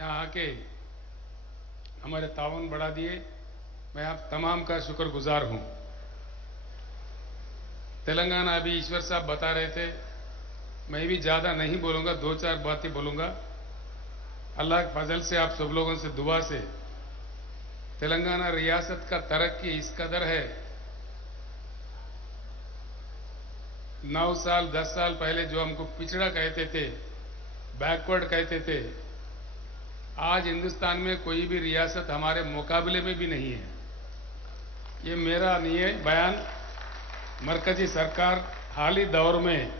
यहाँ आके हमारे ताउन बढ़ा दिए। मैं आप तमाम का शुक्रगुजार हूं। तेलंगाना अभी ईश्वर साहब बता रहे थे, मैं भी ज्यादा नहीं बोलूंगा, दो चार बातें बोलूंगा। अल्लाह के फजल से आप सब लोगों से दुआ से तेलंगाना रियासत का तरक्की इस कदर है। 9 साल 10 साल पहले जो हमको पिछड़ा कहते थे, बैकवर्ड कहते थे, आज हिंदुस्तान में कोई भी रियासत हमारे मुकाबले में भी नहीं है। ये मेरा नहीं है बयान, मरकजी सरकार हाल ही दौर में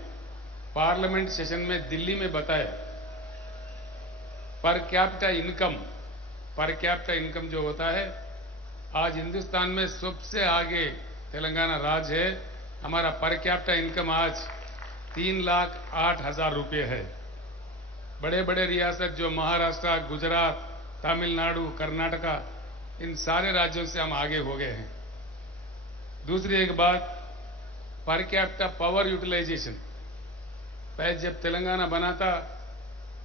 पार्लियामेंट सेशन में दिल्ली में बताए। पर कैपिटा इनकम जो होता है, आज हिंदुस्तान में सबसे आगे तेलंगाना राज्य है। हमारा पर कैपिटा इनकम आज 3,08,000 रुपये है। बड़े बड़े रियासत जो महाराष्ट्र, गुजरात, तमिलनाडु, कर्नाटका, इन सारे राज्यों से हम आगे हो गए हैं। दूसरी एक बात, पर कैपिटा पावर यूटिलाइजेशन, पहले जब तेलंगाना बना था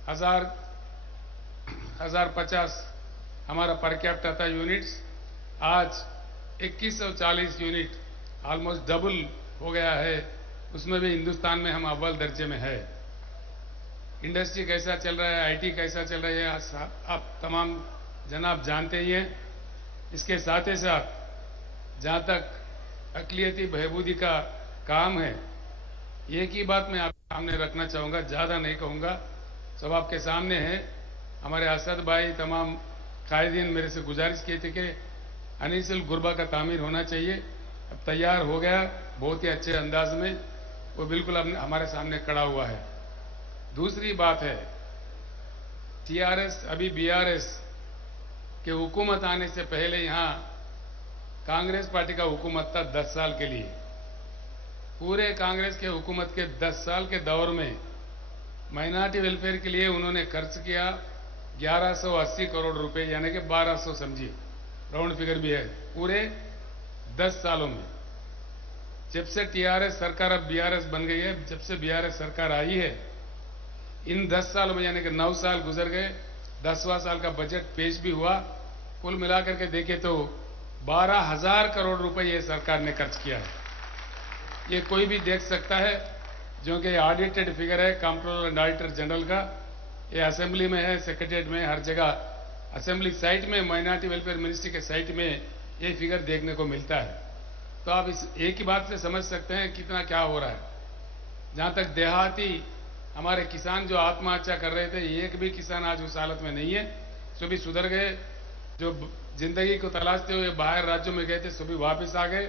1050 हमारा पर कैपिटा था यूनिट्स, आज 2140 यूनिट, ऑलमोस्ट डबल हो गया है। उसमें भी हिंदुस्तान में हम अव्वल दर्जे में है। इंडस्ट्री कैसा चल रहा है, आईटी कैसा चल रहा है, आप तमाम जनाब जानते ही हैं। इसके साथ ही साथ जहां तक अक़लियती बहबूदी का काम है, एक ही बात मैं आपके सामने रखना चाहूंगा, ज्यादा नहीं कहूंगा, सब आपके सामने है। हमारे असद भाई, तमाम कायदीन मेरे से गुजारिश की थी कि अनीसुल गुरबा का तामीर होना चाहिए। अब तैयार हो गया बहुत ही अच्छे अंदाज में, वो बिल्कुल अब हमारे सामने खड़ा हुआ है। दूसरी बात है, टीआरएस अभी बीआरएस के हुकूमत आने से पहले यहां कांग्रेस पार्टी का हुकूमत था 10 साल के लिए। पूरे कांग्रेस के हुकूमत के 10 साल के दौर में माइनॉरिटी वेलफेयर के लिए उन्होंने खर्च किया 1180 करोड़ रुपए, यानी कि 1200 समझिए, राउंड फिगर भी है, पूरे 10 सालों में। जब से टीआरएस सरकार अब बीआरएस बन गई है, जब से बीआरएस सरकार आई है, इन 10 सालों में यानी कि 9 साल गुजर गए, 10वां साल का बजट पेश भी हुआ। कुल मिलाकर के देखें तो 12,000 करोड़ रुपए ये सरकार ने खर्च किया है। ये कोई भी देख सकता है, जो कि ऑडिटेड फिगर है कंट्रोलर एंड ऑडिटर जनरल का। ये असेंबली में है, सेक्रेटरीट में, हर जगह असेंबली साइट में, माइनॉरिटी वेलफेयर मिनिस्ट्री के साइट में ये फिगर देखने को मिलता है। तो आप इस एक ही बात से समझ सकते हैं कितना क्या हो रहा है। जहां तक देहाती हमारे किसान जो आत्महत्या कर रहे थे, एक भी किसान आज उस हालत में नहीं है, सभी सुधर गए। जो जिंदगी को तलाशते हुए बाहर राज्यों में गए थे, सभी वापस आ गए,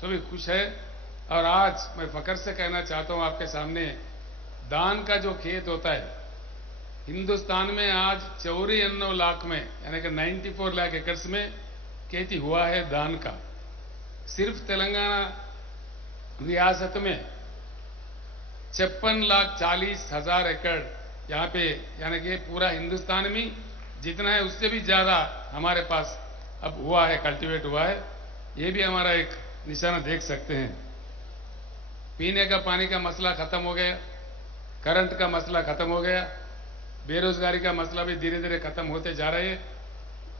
सभी खुश है। और आज मैं फकर से कहना चाहता हूं आपके सामने, दान का जो खेत होता है हिंदुस्तान में आज 94 लाख में, यानी कि 94 लाख एकड़ में खेती हुआ है धान का। सिर्फ तेलंगाना रियासत में 56,40,000 एकड़ यहां पे, यानी कि पूरा हिंदुस्तान में जितना है उससे भी ज्यादा हमारे पास अब हुआ है, कल्टीवेट हुआ है। ये भी हमारा एक निशाना देख सकते हैं। पीने का पानी का मसला खत्म हो गया, करंट का मसला खत्म हो गया, बेरोजगारी का मसला भी धीरे धीरे खत्म होते जा रहे हैं।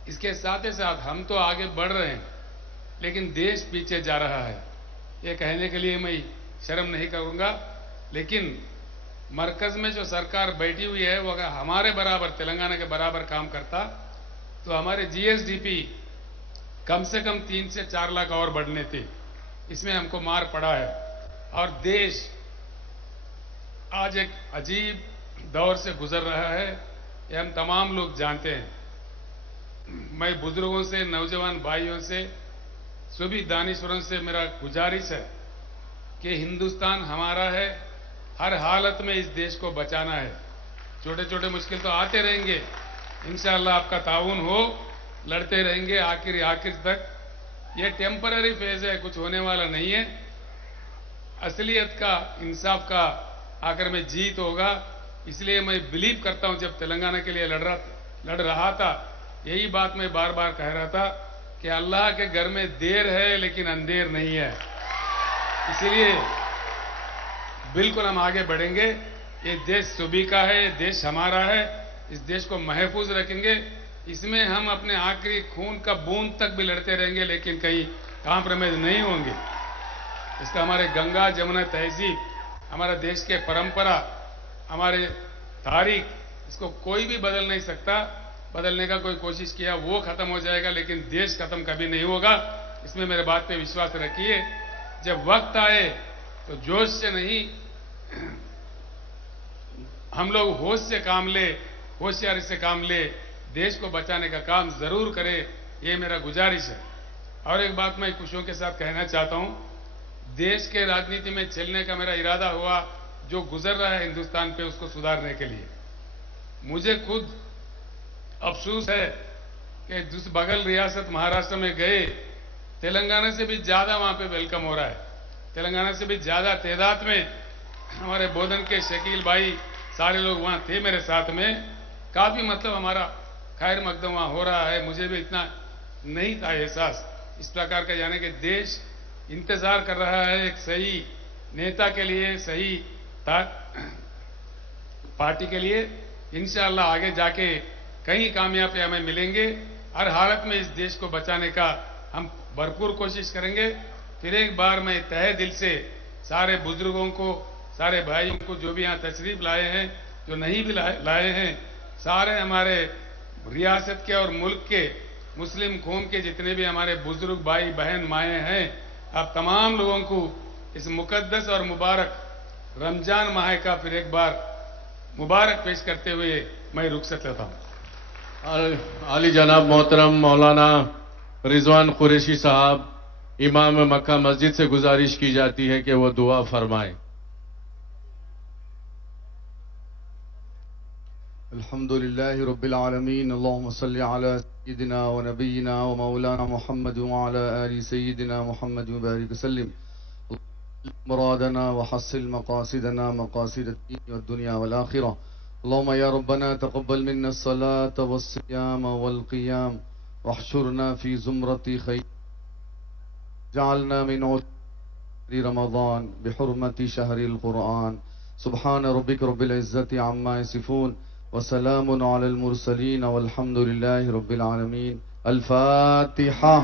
इसके साथ ही साथ हम तो आगे बढ़ रहे हैं, लेकिन देश पीछे जा रहा है। ये कहने के लिए मैं शर्म नहीं करूंगा, लेकिन मरकज में जो सरकार बैठी हुई है, वो अगर हमारे बराबर, तेलंगाना के बराबर काम करता तो हमारे जीएसडीपी कम से कम 3 से 4 लाख और बढ़ने थे। इसमें हमको मार पड़ा है। और देश आज एक अजीब दौर से गुजर रहा है, ये हम तमाम लोग जानते हैं। मैं बुजुर्गों से, नौजवान भाइयों से, सभी दानिशवरों से मेरा गुजारिश है कि हिंदुस्तान हमारा है, हर हालत में इस देश को बचाना है। छोटे छोटे मुश्किल तो आते रहेंगे, इंशाअल्लाह आपका ताउन हो, लड़ते रहेंगे आखिर तक। ये टेम्पररी फेज है, कुछ होने वाला नहीं है। असलियत का, इंसाफ का आखिर में जीत होगा। इसलिए मैं बिलीव करता हूं, जब तेलंगाना के लिए लड़ रहा था, यही बात मैं बार बार कह रहा था कि अल्लाह के घर में देर है लेकिन अंधेर नहीं है। इसलिए बिल्कुल हम आगे बढ़ेंगे। ये देश सभी का है, ये देश हमारा है। इस देश को महफूज रखेंगे। इसमें हम अपने आखिरी खून का बूंद तक भी लड़ते रहेंगे, लेकिन कहीं कॉम्प्रोमाइज नहीं होंगे। इसका हमारे गंगा जमुना तहजीब, हमारा देश के परंपरा, हमारे तारीख, इसको कोई भी बदल नहीं सकता। बदलने का कोई कोशिश किया वो खत्म हो जाएगा, लेकिन देश खत्म कभी नहीं होगा। इसमें मेरे बात पे विश्वास रखिए। जब वक्त आए तो जोश से नहीं, हम लोग होश से काम ले, होशियारी से काम ले, देश को बचाने का काम जरूर करें, ये मेरा गुजारिश है। और एक बात मैं खुशियों के साथ कहना चाहता हूं, देश के राजनीति में चलने का मेरा इरादा हुआ, जो गुजर रहा है हिंदुस्तान पे उसको सुधारने के लिए। मुझे खुद अफसोस है कि जिस बगल रियासत महाराष्ट्र में गए, तेलंगाना से भी ज्यादा वहां पे वेलकम हो रहा है। तेलंगाना से भी ज्यादा तादाद में हमारे बोधन के शकील भाई सारे लोग वहां थे मेरे साथ में। काफी मतलब हमारा खैर मकदम वहां हो रहा है। मुझे भी इतना नहीं था एहसास इस प्रकार का, यानी कि देश इंतजार कर रहा है एक सही नेता के लिए, सही पार्टी के लिए। इंशाअल्लाह आगे जाके कई कामयाबी हमें मिलेंगे। हर हालत में इस देश को बचाने का हम भरपूर कोशिश करेंगे। फिर एक बार मैं तहे दिल से सारे बुजुर्गों को, सारे भाइयों को, जो भी यहाँ तशरीफ लाए हैं, जो नहीं भी लाए हैं, सारे हमारे रियासत के और मुल्क के मुस्लिम कौम के जितने भी हमारे बुजुर्ग भाई बहन माएँ हैं, आप तमाम लोगों को इस मुकद्दस और मुबारक रमजान माह का फिर एक बार मुबारक पेश करते हुए मैं रुखसत लेता हूं। आली जनाब मोहतरम मौलाना रिजवान कुरैशी साहब, इमाम मक्का मस्जिद से गुजारिश की जाती है कि वो दुआ फरमाएं। अल्हम्दुलिल्लाहि रब्बिल आलमीन, अल्लाहुम्मा सल्लि अला सय्यिदिना व नबिय्यिना व मौलाना मुहम्मद व अला आलि सय्यिदिना मुहम्मद व बारिक वसल्लिम। मुरादना व हस्सिल मकासिदना मकासिद-उद-दीन वद-दुनिया वल आखिरह। अल्लाहुम्मा या रब्बना तक़ब्बल मिन्ना अस्सलाता वस्सियाम वल क़ियाम वहशुरना फी ज़ुमरति खैर, जअलना मिन उतरी रमज़ान बिहुर्मति शहरिल क़ुरआन। सुब्हान रब्बिक रब्बिल इज़्ज़ति अम्मा यसिफून व सलामुन अलल मुरसलीन वल्हम्दुलिल्लाहि रब्बिल आलमीन। अल-फ़ातिहा।